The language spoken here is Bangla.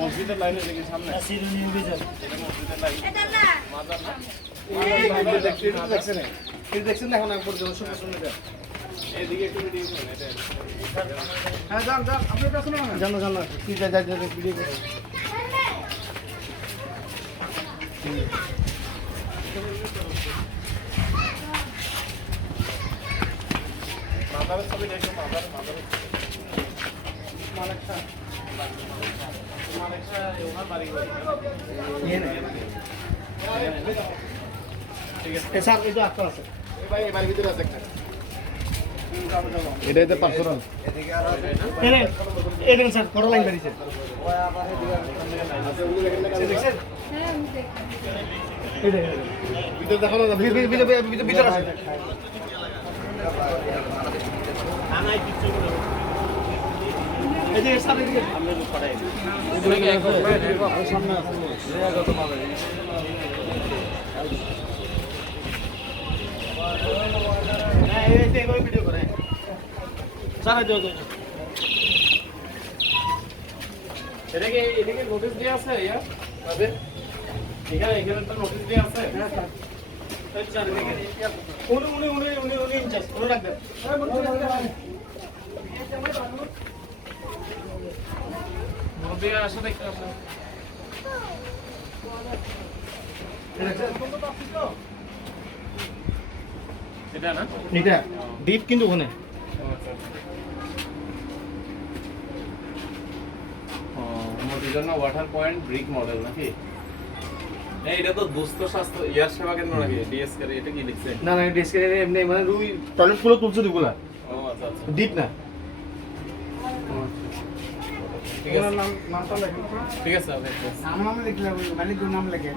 মসজিদের লাইনে দেখি সামনে দেখছেন না এখন পর্যন্ত এদিকে একটু ভিডিও করুন হ্যাঁ যান যান আপনি কাছে না জানো জানো কি যা যা ভিডিও করুন মাদারের ছবি দেখো মাদারের মালেকশা ওনার বাড়ি ঠিক আছে স্যার এই তো একটা আছে ভাই এবার ভিতরে আছে একটা এটাই তো পার্সোনাল এদিকে আর এটা স্যার কত লাইন বেরিয়েছে ওই আবার এদিকে দেখছেন হ্যাঁ আমি দেখি ভিতরে দেখো না ভিতরে আছে না না কিছু এই যে সামনে দিকে আমরা লোক পড়াই এদিকে সামনে আছে রেয়া কত পাবে হ্যাঁ এই দেখো ভিডিও করে সারা দাও দাও এদিকে নোটিশ দেয়া আছে ইয়া তবে এখানে তো নোটিশ দেয়া আছে হ্যাঁ স্যার তাই চারিদিকে উনি ইনচার্জ করে রাখবেন মোদি আসলে দেখতে আছে এটা না এটা ডিপ কিন্তু ওখানে মোদির জন্য ওয়াটার পয়েন্ট ব্রিক মডেল নাকি এটা তো দুস্থ স্বাস্থ্য ইয়ার সেবা কেন্দ্র নাকি ডিএসকে এটা কি লিখছে না না ডিএসকে এমনি মানে রুই টয়লেট গুলো তুলছে দুগুলা ও আচ্ছা আচ্ছা ডিপ না ঠিক আছে নামটা লেখেন ঠিক আছে নাম লিখলে মালিকের নাম লেখেন